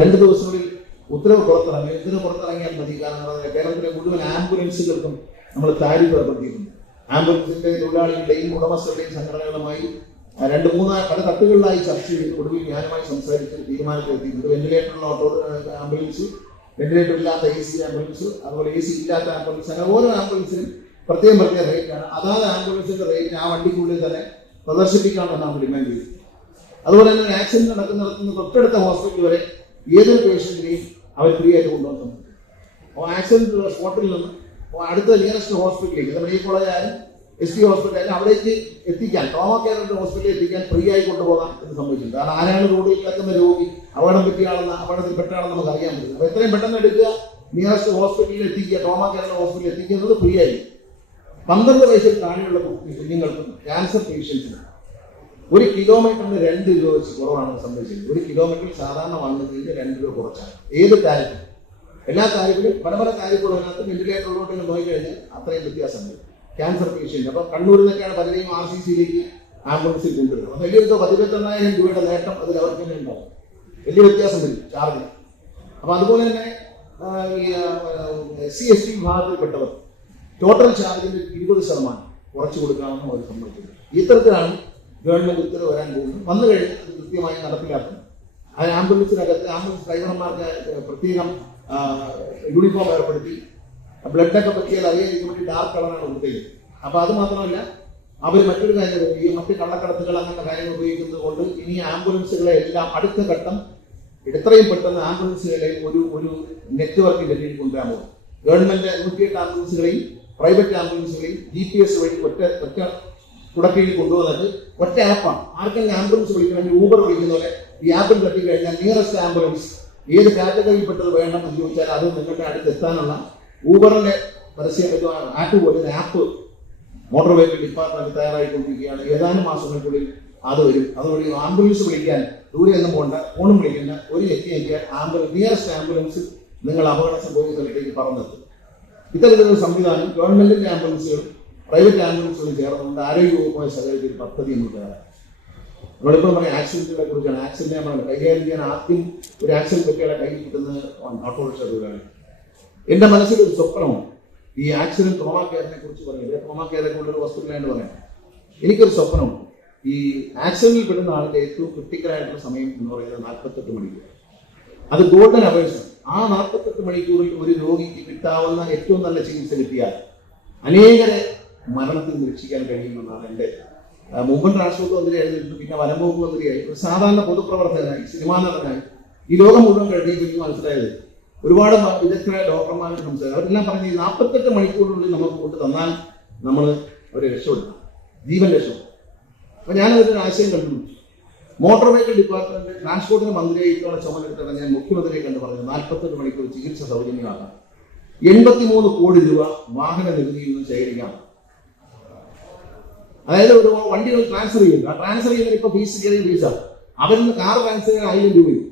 രണ്ട് ദിവസങ്ങളിൽ ഉത്തരവ് പുറത്തിറങ്ങി ഉത്തരവ് പുറത്തിറങ്ങിയാൽ മതി. കാരണം കേരളത്തിലെ മുഴുവൻ ആംബുലൻസുകൾക്കും നമ്മൾ താരിഫ് ഏർപ്പെടുത്തിയിട്ടുണ്ട്. ആംബുലൻസിന്റെ തൊഴിലാളികളുടെയും ഉടമസ്ഥരുടെയും സംഘടനകളുമായി രണ്ട് മൂന്ന് പല തട്ടുകളിലായി ചർച്ച ചെയ്ത് ഒടുവിൽ ഞാനുമായി സംസാരിച്ച് തീരുമാനത്തിലെത്തിയിട്ടുണ്ട്. വെന്റിലേറ്ററുള്ള ഓട്ടോ ആംബുലൻസ് വെന്റിലേറ്റർ ഇല്ലാത്ത എ സി ആംബുലൻസ് അതുപോലെ എ സി ഇല്ലാത്ത ആംബുലൻസ് അങ്ങനെ ഓരോ ആംബുലൻസിനും പ്രത്യേകം പ്രത്യേക റേറ്റാണ്. അതാത് ആംബുലൻസിന്റെ റേറ്റ് ആ വണ്ടിക്കുള്ളിൽ തന്നെ പ്രദർശിപ്പിക്കാമെന്ന് നമ്മൾ ഡിമാൻഡ് ചെയ്തു അതുപോലെ തന്നെ ആക്സിഡന്റ് നടക്കുന്നിടത്തുനിന്ന് തൊട്ടടുത്ത ഹോസ്പിറ്റൽ വരെ ഏതൊരു പേഷ്യന്റിനെയും അവർ ഫ്രീ ആയിട്ട് കൊണ്ടുവന്നു. അപ്പോൾ ആക്സിഡന്റ് സ്പോട്ടിൽ നിന്ന് അടുത്ത നിയറസ്റ്റ് ഹോസ്പിറ്റലിലേക്ക് അത് മെഡിക്കൽ കോളേജ് ആയാലും എസ് ടി ഹോസ്പിറ്റൽ ആയാലും അവിടേക്ക് എത്തിക്കാൻ ട്രോമ കെയർ ഹോസ്പിറ്റലിൽ എത്തിക്കാൻ ഫ്രീ ആയി കൊണ്ടുപോകാം എന്ന് സംഭവിച്ചിട്ടുണ്ട്. കാരണം ആരാണ് റോഡിൽ കിടക്കുന്ന രോഗി? അപകടം പറ്റിയാണെന്ന് അപകടത്തിൽ പെട്ടാണെന്ന് നമുക്ക് അറിയാൻ പറ്റും അപ്പോൾ എത്രയും പെട്ടെന്ന് എടുക്കുക നിയറസ്റ്റ് ഹോസ്പിറ്റലിൽ എത്തിക്കുക ട്രോമ കെയർ ഹോസ്പിറ്റലിൽ എത്തിക്കുന്നത് ഫ്രീ ആയി പന്ത്രണ്ട് വയസ്സിൽ താഴെയുള്ള കുഞ്ഞുങ്ങൾക്കും ക്യാൻസർ പേഷ്യൻസിനും ഒരു കിലോമീറ്ററിന് രണ്ട് രൂപ വെച്ച് കുറവാണ് സംഭവിച്ചത്. ഒരു കിലോമീറ്ററിൽ സാധാരണ വന്നതിന് രണ്ട് രൂപ കുറച്ചാണ്. ഏത് കാര്യത്തിലും. എല്ലാ കാര്യത്തിലും പല പല കാര്യങ്ങളുള്ളതിനകത്ത് വെന്റിലേറ്ററിലോട്ട് ഉള്ളോട്ട് നോക്കിക്കഴിഞ്ഞാൽ അത്രയും വ്യത്യാസമുണ്ട് ക്യാൻസർ പേഷ്യന്റ് അപ്പൊ കണ്ണൂരിൽ നിന്നൊക്കെയാണ് പലരെയും ആർ സി സിയിലേക്ക് ആംബുലൻസിൽ കൊണ്ടുവരുന്നത്. അപ്പം വലിയ ദിവസം പതിനെട്ടെണ്ണായിരം രൂപയുടെ നേട്ടം അതിൽ അവർക്ക് തന്നെ ഉണ്ടാവും. വലിയ വ്യത്യാസം വരും ചാർജ് അപ്പൊ അതുപോലെ തന്നെ സി എസ് ടി വിഭാഗത്തിൽപ്പെട്ടവർ ടോട്ടൽ ചാർജിന്റെ ഇരുപത് ശതമാനം കുറച്ചു കൊടുക്കാമെന്നും അവർ സമ്മതിക്കുന്നു ഇത്തരത്തിലാണ് ഗവൺമെന്റ് ഉത്തരവ് വരാൻ പോകുന്നു. വന്നു കഴിഞ്ഞാൽ അത് കൃത്യമായി നടപ്പിലാക്കും. അതിന് ആംബുലൻസിനകത്ത് ആംബുലൻസ് ഡ്രൈവർമാർക്ക് പ്രത്യേകം യൂണിഫോം ഏർപ്പെടുത്തി. ബ്ലഡ് ഒക്കെ പറ്റിയാൽ അറിയാൻ വേണ്ടി ഡാർക്ക് കളറാണ് കൊടുത്തേക്കുന്നത് അപ്പൊ അത് മാത്രമല്ല അവർ മറ്റൊരു കാര്യം ഈ മറ്റ് കള്ളക്കടത്തുകൾ അങ്ങനത്തെ കാര്യങ്ങൾ ഉപയോഗിക്കുന്നത് കൊണ്ട് ഇനി ആംബുലൻസുകളെ എല്ലാം അടുത്ത ഘട്ടം എത്രയും പെട്ടെന്ന് ആംബുലൻസുകളെ ഒരു ഒരു നെറ്റ്വർക്കിന്റെ കീഴിൽ കൊണ്ടുവരാൻ പോകും ഗവൺമെന്റ് നൂറ്റിയെട്ട് ആംബുലൻസുകളെയും പ്രൈവറ്റ് ആംബുലൻസുകളെയും ജി പി എസ് വഴി ഒറ്റ ഒറ്റ കുടക്കീഴിൽ കൊണ്ടുവന്നിട്ട് ഒറ്റ ആപ്പാണ്. ആർക്കെങ്കിലും ആംബുലൻസ് വിളിക്കണമെങ്കിൽ ഊബർ വിളിക്കുന്നവരെ ഈ ആപ്പിൽ തട്ടി കഴിഞ്ഞാൽ നിയറസ്റ്റ് ആംബുലൻസ് ഏത് കാറ്റഗറിയിൽപ്പെട്ടത് വേണം എന്ന് ചോദിച്ചാൽ അത് നിങ്ങളുടെ അടുത്ത് എത്താനുള്ള ഊബറിന്റെ പരസ്യം ആപ്പ് പോലെ ആപ്പ് മോട്ടോർ വെഹിക്കിൾ ഡിപ്പാർട്ട്മെന്റ് തയ്യാറായിക്കൊണ്ടിരിക്കുകയാണ്. ഏതാനും മാസങ്ങൾക്കുള്ളിൽ അത് വരും. അതുവഴി ആംബുലൻസ് വിളിക്കാൻ ദൂരെ ഒന്നും പോകേണ്ട ഫോണും വിളിക്കേണ്ട ഒരു ഞെക്കിയാൽ ആംബുലൻസ് നിയറസ്റ്റ് ആംബുലൻസ് നിങ്ങൾ അപകടം സംഭവിക്കുന്ന പറഞ്ഞത് ഇത്തരത്തിലൊരു സംവിധാനം ഗവൺമെന്റിന്റെ ആംബുലൻസുകളും പ്രൈവറ്റ് ആംബുലൻസുകൾ ചേർന്നുകൊണ്ട് ആരോഗ്യവകുപ്പുമായി സഹകരിച്ച ഒരു പദ്ധതി എന്ന് തയ്യാറാണ് നമ്മളിപ്പോൾ പറയുന്ന ആക്സിഡന്റുകളെ കുറിച്ചാണ്. ആക്സിഡന്റ് നമ്മൾ കൈകാര്യം ചെയ്യാൻ ആദ്യം ഒരു ആക്സിഡന്റ് കുട്ടികളെ കൈ കിട്ടുന്നത് ഓട്ടോറിക്ഷ തൊഴിലാളി എന്റെ മനസ്സിൽ ഒരു സ്വപ്നമാണ് ഈ ആക്സിഡന്റ് ട്രോമ കെയറിനെ കുറിച്ച് പറയുന്നത്. ട്രോമാ കെയറെ കൊണ്ടൊരു ഹോസ്പിറ്റലായിട്ട് പറയാം. എനിക്കൊരു സ്വപ്നമുണ്ട്. ഈ ആക്സിഡന്റിൽ പെടുന്ന ആളുടെ ഏറ്റവും ക്രിട്ടിക്കലായിട്ടുള്ള സമയം എന്ന് പറയുന്നത് നാൽപ്പത്തെട്ട് മണിക്കൂർ അത് ഗോൾഡൻ അവേഴ്സ് ആ നാൽപ്പത്തെട്ട് മണിക്കൂറിൽ ഒരു രോഗിക്ക് കിട്ടാവുന്ന ഏറ്റവും നല്ല ചികിത്സ കിട്ടിയാൽ അനേകരെ മരണത്തിൽ നിന്ന് രക്ഷിക്കാൻ കഴിയുമെന്നാണ് എന്റെ മുമ്പൻ രാഷ്ട്രീയ മന്ത്രിയായിരുന്നു പിന്നെ വനംവകുപ്പ് മന്ത്രിയായി ഒരു സാധാരണ പൊതുപ്രവർത്തകനായി സിനിമാ നടനായി ഈ ലോകം മുഴുവൻ എനിക്ക് മനസ്സിലായത് ഒരുപാട് വിദഗ്ധരായ ഡോക്ടർമാരോട് സംസാരിച്ചു. അവരെല്ലാം പറഞ്ഞു നാൽപ്പത്തെട്ട് മണിക്കൂറിനുള്ളിൽ നമുക്ക് കൊണ്ട് തന്നാൽ നമ്മൾ അവരെ രക്ഷപ്പെടും ജീവൻ രക്ഷപ്പെടും അപ്പൊ ഞാനതൊരു ആശയം കണ്ടുപിടിച്ചു മോട്ടോർ വെഹിക്കിൾ ഡിപ്പാർട്ട്മെന്റ് ട്രാൻസ്പോർട്ടിന് മന്ത്രിയായിട്ടുള്ള ചുമതലയെടുത്താണ് ഞാൻ മുഖ്യമന്ത്രിയെ കണ്ട് പറഞ്ഞു നാൽപ്പത്തെട്ട് മണിക്കൂർ ചികിത്സ സൗജന്യമാകാം എൺപത്തിമൂന്ന് കോടി രൂപ വാഹന നികുതിയിൽ നിന്ന് ശേഖരിക്കാം. അതായത് ഒരു വണ്ടികൾ ട്രാൻസ്ഫർ ചെയ്യുന്നു ആ ട്രാൻസ്ഫർ ചെയ്യുന്നതിന് ഇപ്പൊ ഫീസ് ചെറിയ ഫീസാണ് അവരിൽ നിന്ന് കാർ ട്രാൻസ്ഫർ ചെയ്യാൻ ആയിരം രൂപയും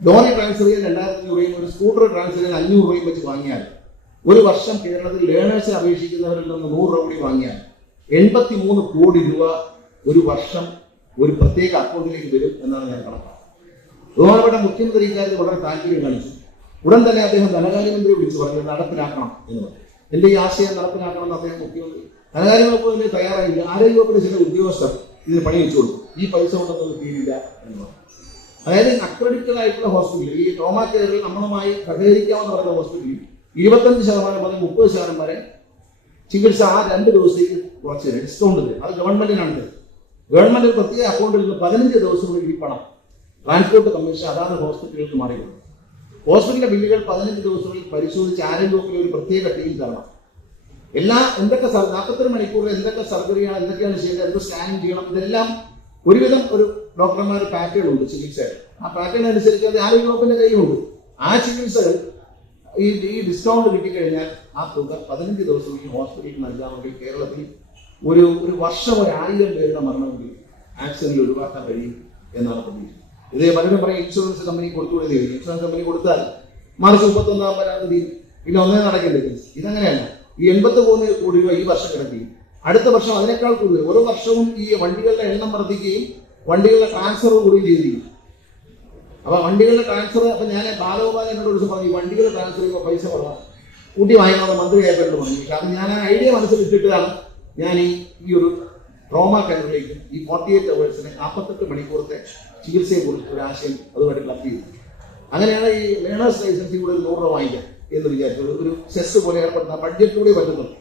ലോറി ട്രാൻസ്ഫർ ചെയ്യാൻ രണ്ടായിരത്തി രൂപയും ഒരു സ്കൂട്ടർ ട്രാൻസ്ഫർ ചെയ്യാൻ അഞ്ഞൂറ് രൂപയും വെച്ച് വാങ്ങിയാൽ ഒരു വർഷം കേരളത്തിൽ ലേണേഴ്സിനെ അപേക്ഷിക്കുന്നവരിൽ നിന്ന് നൂറ് രൂപ കൂടി വാങ്ങിയാൽ എൺപത്തി മൂന്ന് കോടി രൂപ ഒരു വർഷം ഒരു പ്രത്യേക അക്കൗണ്ടിലേക്ക് വരും എന്നാണ് ഞാൻ കണക്കാക്കുന്നത്. ബഹുമാനപ്പെട്ട മുഖ്യമന്ത്രി ഇക്കാര്യത്തിൽ വളരെ താല്പര്യം കാണിച്ചു. ഉടൻ തന്നെ അദ്ദേഹം ധനകാര്യമന്ത്രിയെ വിളിച്ചു പറഞ്ഞു നടപ്പിലാക്കണം എന്ന് പറഞ്ഞു. എന്റെ ഈ ആശയം നടപ്പിലാക്കണം എന്ന് അദ്ദേഹം മുഖ്യമന്ത്രി ധനകാര്യ പോലും തയ്യാറായില്ല. ആരോഗ്യ വകുപ്പിന്റെ ചില ഉദ്യോഗസ്ഥർ ഇതിന് പണി വെച്ചു കൊടുത്തു ഈ പൈസ കൊണ്ടൊന്നും തീരില്ല എന്ന് അതായത് അക്രഡിറ്റഡ് ആയിട്ടുള്ള ഹോസ്പിറ്റലിൽ ഈ ട്രോമ കെയറിൽ നമ്മളുമായി സഹകരിക്കാമെന്ന് പറയുന്ന ഹോസ്പിറ്റലിൽ ഇരുപത്തഞ്ച് ശതമാനം മുതൽ മുപ്പത് ശതമാനം വരെ ചികിത്സ ആ രണ്ട് ദിവസത്തേക്ക് കുറച്ച് ഡിസ്കൗണ്ട് തരും. അത് ഗവൺമെന്റിനാണ് തരുന്നത്. ഗവൺമെന്റ് പ്രത്യേക അക്കൗണ്ടിൽ നിന്ന് പതിനഞ്ച് ദിവസങ്ങളിൽ ഈ പണം ട്രാൻസ്പോർട്ട് കമ്മീഷൻ അതാത് ഹോസ്പിറ്റലുകൾക്ക് മാറിക്കൊടുക്കും. ഹോസ്പിറ്റലിലെ ബില്ലുകൾ പതിനഞ്ച് ദിവസങ്ങളിൽ പരിശോധിച്ച് ആരോഗ്യ വകുപ്പിലെ ഒരു പ്രത്യേക ടീം തരണം. എല്ലാ എന്തൊക്കെ നാൽപ്പത്തൊരു മണിക്കൂറിൽ എന്തൊക്കെ സർജറിയാണ് എന്തൊക്കെയാണ് ചെയ്യേണ്ടത് എന്ത് സ്കാനിങ് ചെയ്യണം ഇതെല്ലാം ഒരുവിധം ഒരു ഡോക്ടർമാർ പാറ്റേൺ ഉണ്ട് ചികിത്സ ആ പാറ്റേൺ അനുസരിച്ച് അത് ആരോഗ്യ വകുപ്പിന്റെ കയ്യിലുണ്ട്. ആ ചികിത്സകൾ ഈ ഈ ഡിസ്കൗണ്ട് കിട്ടിക്കഴിഞ്ഞാൽ ആ തുക പതിനഞ്ച് ദിവസം ഈ ഹോസ്പിറ്റലിൽ നൽകാമെങ്കിൽ കേരളത്തിൽ ഒരു ഒരു വർഷം ഒരു ആയിരം പേരുടെ മരണമെങ്കിൽ ആക്സിഡന്റിൽ ഒഴിവാക്കാൻ കഴിയും എന്നാണ് പ്രതീക്ഷ ഇത് പലരും പറയും ഇൻഷുറൻസ് കമ്പനി കൊടുത്തുകൂടെ ചെയ്യും ഇൻഷുറൻസ് കമ്പനി കൊടുത്താൽ മാർച്ച് മുപ്പത്തൊന്നാം തീയതി പിന്നെ ഒന്നേ നടക്കില്ല. ഇതങ്ങനെയല്ല. ഈ എൺപത്തി മൂന്ന് കോടി രൂപ ഈ വർഷം കിടക്കുകയും അടുത്ത വർഷം അതിനേക്കാൾ കൂടുതൽ. ഓരോ വർഷവും ഈ വണ്ടികളുടെ എണ്ണം വർദ്ധിക്കുകയും വണ്ടികളുടെ ട്രാൻസ്ഫർ കൂടുകയും ചെയ്തിരിക്കും. അപ്പൊ വണ്ടികളുടെ ട്രാൻസ്ഫർ അപ്പൊ ഞാൻ ബാലഗോപാൽ എന്നോട് വിളിച്ച് പറഞ്ഞു ഈ വണ്ടികൾ ട്രാൻസ്ഫർ ചെയ്യുമ്പോൾ പൈസ കുറവാണ് കൂട്ടി വാങ്ങിക്കുന്ന മന്ത്രിയായിട്ട് പറഞ്ഞു കാരണം ഞാൻ ആ ഐഡിയ മനസ്സിൽ വെച്ചിട്ടാണ് ഞാൻ ഈ ഈ ഒരു ട്രോമ കെയറിലേക്കും ഈ ഫോർട്ടി എയ്റ്റ് അവേഴ്സിന് നാൽപ്പത്തെട്ട് മണിക്കൂറത്തെ ചികിത്സയെ കുറിച്ച് ഒരു ആശയം അതുമായിട്ട് ക്ലബ് ചെയ്തു. അങ്ങനെയാണ് ഈ ലേണേഴ്സ് ലൈസൻസിൽ കൂടെ ഒരു നൂറ് രൂപ വാങ്ങിക്കാം എന്ന് വിചാരിച്ചു ഒരു- സെസ് പോലെ ഏർപ്പെടുന്ന ബഡ്ജറ്റിലൂടെ പറ്റുന്നുണ്ട്.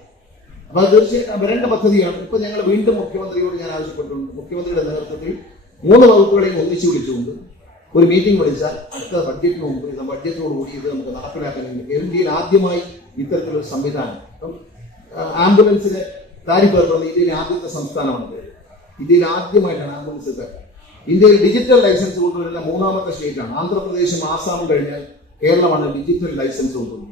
അപ്പൊ അത് തീർച്ചയായിട്ടും വരേണ്ട പദ്ധതിയാണ്. ഇപ്പൊ ഞങ്ങൾ വീണ്ടും മുഖ്യമന്ത്രിയോട് ഞാൻ ആവശ്യപ്പെട്ടിട്ടുണ്ട്. മുഖ്യമന്ത്രിയുടെ നേതൃത്വത്തിൽ മൂന്ന് വകുപ്പുകളെയും ഒന്നിച്ചു വിളിച്ചുകൊണ്ട് ഒരു മീറ്റിംഗ് വിളിച്ചാൽ അടുത്ത ബഡ്ജറ്റിന് മുമ്പ് ഇത് ബഡ്ജറ്റോട് കൂടി ഇത് നമുക്ക് നടപ്പിലാക്കാനുണ്ട് എം ജിയിൽ ആദ്യമായി ഇത്തരത്തിലൊരു സംവിധാനം. ഇപ്പം ആംബുലൻസിന് താരിഫ് ഇന്ത്യയിലെ ആദ്യത്തെ സംസ്ഥാനമാണ്. ഇന്ത്യയിൽ ആദ്യമായിട്ടാണ് ആംബുലൻസ് ഇന്ത്യയിൽ ഡിജിറ്റൽ ലൈസൻസ് കൊണ്ടുവരുന്ന മൂന്നാമത്തെ സ്റ്റേറ്റാണ്. ആന്ധ്രാപ്രദേശും ആസാമും കഴിഞ്ഞാൽ കേരളമാണ് ഡിജിറ്റൽ ലൈസൻസ് കൊണ്ടുവരുന്നത്.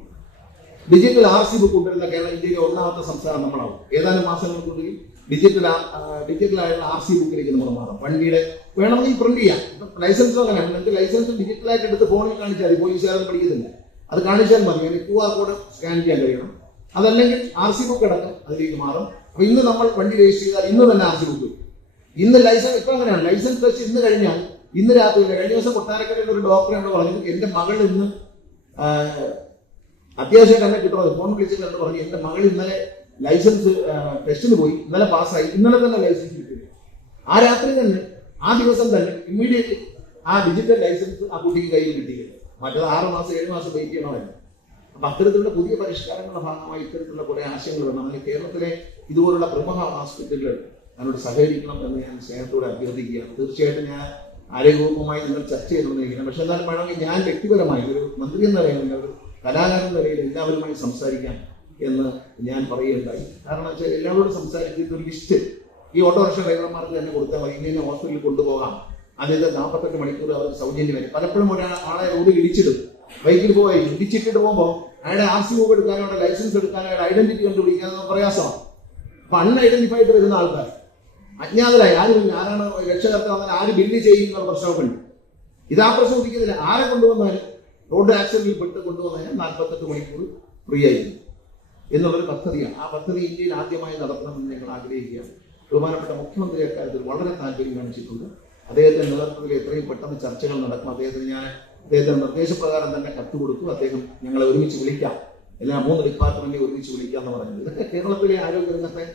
ഡിജിറ്റൽ ആർ സി ബുക്ക് കൊണ്ടുവരുന്ന കേരളം ഇന്ത്യയിലെ ഒന്നാമത്തെ സംസ്ഥാനം നമ്മളാവും. ഏതാനും മാസങ്ങൾക്കുള്ളിൽ ഡിജിറ്റൽ ഡിജിറ്റൽ ആയിട്ടുള്ള ആർ സി ബുക്കിലേക്ക് നമ്മൾ മാറും വണ്ടിയുടെ വേണമെങ്കിൽ പ്രിന്റ് ചെയ്യാം. ലൈസൻസ് അങ്ങനെ നിങ്ങൾക്ക് ലൈസൻസ് ഡിജിറ്റലായിട്ട് എടുത്ത് ഫോണിൽ കാണിച്ചാൽ പോലീസുകാരൻ പഠിക്കുന്നില്ല അത് കാണിച്ചാൽ മതി. അതിന് ക്യു ആർ കോഡ് സ്കാൻ ചെയ്യാൻ കഴിയണം. അതല്ലെങ്കിൽ ആർ സി ബുക്ക് അടക്കം അതിലേക്ക് മാറും. അപ്പൊ ഇന്ന് നമ്മൾ വണ്ടി രജിസ്റ്റർ ചെയ്താൽ ഇന്ന് തന്നെ ആർ സി ബുക്ക്. ഇന്ന് ലൈസൻസ് ഇപ്പൊ അങ്ങനെയാണ്. ലൈസൻസ് ടെസ്റ്റ് ഇന്ന് കഴിഞ്ഞാൽ ഇന്ന് രാത്രി കഴിഞ്ഞ ദിവസം കൊട്ടാരക്കരയിൽ ഒരു ഡോക്ടറെ എന്നോട് പറഞ്ഞു എന്റെ മകൾ ഇന്ന് അത്യാവശ്യം തന്നെ കിട്ടുന്നത് ഫോൺ വിളിച്ചിട്ട് എന്ന് പറഞ്ഞു എന്റെ മകൾ ഇന്നലെ ലൈസൻസ് ടെസ്റ്റിന് പോയി. ഇന്നലെ പാസ്സായി ഇന്നലെ തന്നെ ലൈസൻസ് കിട്ടി ആ രാത്രി തന്നെ ആ ദിവസം തന്നെ ഇമ്മീഡിയറ്റ് ആ ഡിജിറ്റൽ ലൈസൻസ് ആ കുട്ടിക്ക് കയ്യിൽ കിട്ടിയത് മറ്റത് ആറ് മാസം ഏഴ് മാസം വെയിറ്റ് ചെയ്യണമായിരുന്നു. അപ്പൊ അത്തരത്തിലുള്ള പുതിയ പരിഷ്കാരങ്ങളുടെ ഭാഗമായി ഇത്തരത്തിലുള്ള കുറെ ആശയങ്ങൾ വേണം അല്ലെങ്കിൽ കേരളത്തിലെ ഇതുപോലുള്ള പ്രമുഖ ഹോസ്പിറ്റലുകൾ അതിനോട് സഹകരിക്കണം എന്ന് ഞാൻ സ്നേഹത്തോടെ അഭ്യർത്ഥിക്കുകയാണ്. തീർച്ചയായിട്ടും ഞാൻ ആരോഗ്യവുമായി നിങ്ങൾ ചർച്ച ചെയ്തുകൊണ്ടിരിക്കണം പക്ഷെ എന്നാലും വേണമെങ്കിൽ ഞാൻ വ്യക്തിപരമായി ഒരു മന്ത്രി എന്ന നിലയിൽ ഒരു കലാകാരൻ നിലയിൽ എല്ലാവരുമായി സംസാരിക്കാം എന്ന് ഞാൻ പറയുകയുണ്ടായി. കാരണം വെച്ചാൽ എല്ലാവരോടും സംസാരിച്ചിട്ട് ഒരു ലിസ്റ്റ് ഈ ഓട്ടോറിക്ഷ ഡ്രൈവർമാർക്ക് തന്നെ കൊടുത്താൽ മതി. ഇങ്ങനെ ഹോസ്പിറ്റലിൽ കൊണ്ടുപോകാം. അതായത് നാൽപ്പത്തെട്ട് മണിക്കൂർ അവർ സൗജന്യം വരും. പലപ്പോഴും ഒരാൾ ആളെ റോഡ് ഇടിച്ചിടും. ബൈക്കിൽ പോയി ഇടിച്ചിട്ടിട്ട് പോകുമ്പോൾ അയാളുടെ ആർ സി ബുക്ക് എടുക്കാനോ ലൈസൻസ് എടുക്കാനോ ഐഡന്റിറ്റി കണ്ടുപിടിക്കാനോ പ്രയാസമാണ്. അപ്പൊ അൺഐഡന്റിഫൈഡ് വരുന്ന ആൾക്കാർ. അജ്ഞാതരായി. ആരും ആരാണ് രക്ഷകർത്താവ് വന്നാൽ ആര് ബില്ല് ചെയ്യുന്ന പ്രശ്നമൊക്കെ ഉണ്ട് ഇത് ആ പ്രശ്നം ഉദിക്കുന്നില്ല ആരെ കൊണ്ടുവന്നാലും റോഡ് ആക്സിഡന്റിൽ പെട്ട് കൊണ്ടുവന്നാലും നാൽപ്പത്തെട്ട് മണിക്കൂർ ഫ്രീ ആയിരുന്നു എന്നുള്ളൊരു പദ്ധതിയാണ്. ആ പദ്ധതി ഇന്ത്യയിൽ ആദ്യമായി നടത്തണമെന്ന് ഞങ്ങൾ ആഗ്രഹിക്കുകയാണ്. ബഹുമാനപ്പെട്ട മുഖ്യമന്ത്രി അക്കാര്യത്തിൽ വളരെ താല്പര്യം കാണിച്ചിട്ടുണ്ട്. അദ്ദേഹത്തിന്റെ നേതൃത്വത്തിൽ എത്രയും പെട്ടെന്ന് ചർച്ചകൾ നടക്കും. അദ്ദേഹത്തിന് ഞാൻ അദ്ദേഹത്തിന്റെ നിർദ്ദേശപ്രകാരം തന്നെ കത്ത് കൊടുത്തു. അദ്ദേഹം ഞങ്ങളെ ഒരുമിച്ച് വിളിക്കാം. എല്ലാ മൂന്ന് ഡിപ്പാർട്ട്മെന്റിനെ ഒരുമിച്ച് വിളിക്കാം എന്ന് പറഞ്ഞത്. ഇതൊക്കെ കേരളത്തിലെ ആരോഗ്യ രംഗത്തെ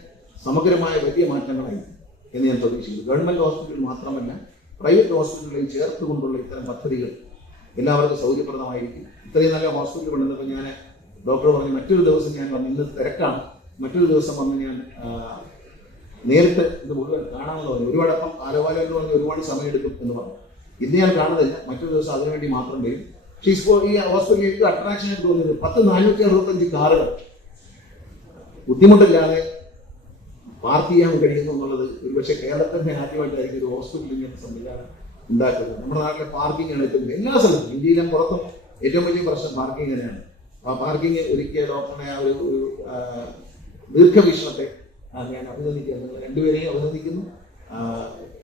സമഗ്രമായ വലിയ മാറ്റങ്ങളായി എന്ന് ഞാൻ പ്രതീക്ഷിക്കുന്നു. ഗവൺമെന്റ് ഹോസ്പിറ്റൽ മാത്രമല്ല പ്രൈവറ്റ് ഹോസ്പിറ്റലുകളിൽ ചേർത്തുകൊണ്ടുള്ള ഇത്തരം പദ്ധതികൾ എല്ലാവർക്കും സൗകര്യപ്രദമായിരിക്കും. ഇത്രയും നല്ല ഹോസ്പിറ്റൽ കൊണ്ടുവന്നപ്പോൾ ഞാൻ ഡോക്ടർ പറഞ്ഞു മറ്റൊരു ദിവസം ഞാൻ വന്ന് ഇന്ന് തിരക്കാണ്. മറ്റൊരു ദിവസം വന്ന് ഞാൻ നേരിട്ട് ഇത് മുഴുവൻ കാണാമെന്ന് പറഞ്ഞു ഒരുപാട് അപ്പം എന്ന് പറഞ്ഞ് ഒരുപാട് സമയം എടുക്കും എന്ന് പറഞ്ഞു. ഇന്ന് ഞാൻ കാണുന്നില്ല. മറ്റൊരു ദിവസം അതിനുവേണ്ടി മാത്രം വരും. പക്ഷേ ഇപ്പോൾ ഈ ഹോസ്പിറ്റലിൽ അട്രാക്ഷൻ തോന്നിയത് പത്ത് നാനൂറ്റി അറുപത്തഞ്ച് കാറുകൾ. ബുദ്ധിമുട്ടില്ലാതെ പാർക്ക് ചെയ്യാൻ കഴിയുന്നു എന്നുള്ളത് ഒരുപക്ഷെ കേരളത്തിന്റെ ആദ്യമായിട്ടായിരിക്കും ഒരു ഹോസ്പിറ്റലിൽ ഇങ്ങനെ സംവിധാനം ഉണ്ടാക്കുന്നത്. നമ്മുടെ നാട്ടിലെ പാർക്കിംഗ് ആണ് ഏറ്റവും എല്ലാ സ്ഥലത്തും. ഇന്ത്യയിലും പുറത്തും ഏറ്റവും വലിയ പ്രശ്നം പാർക്കിംഗ് തന്നെയാണ്. ആ പാർക്കിംഗ് ഒരുക്കിയ ഡോക്ടറിനെ ആ ഒരു ഒരു ദീർഘവീക്ഷണത്തെ ഞാൻ അഭിനന്ദിക്കുന്നു രണ്ടുപേരെയും അഭിനന്ദിക്കുന്നു.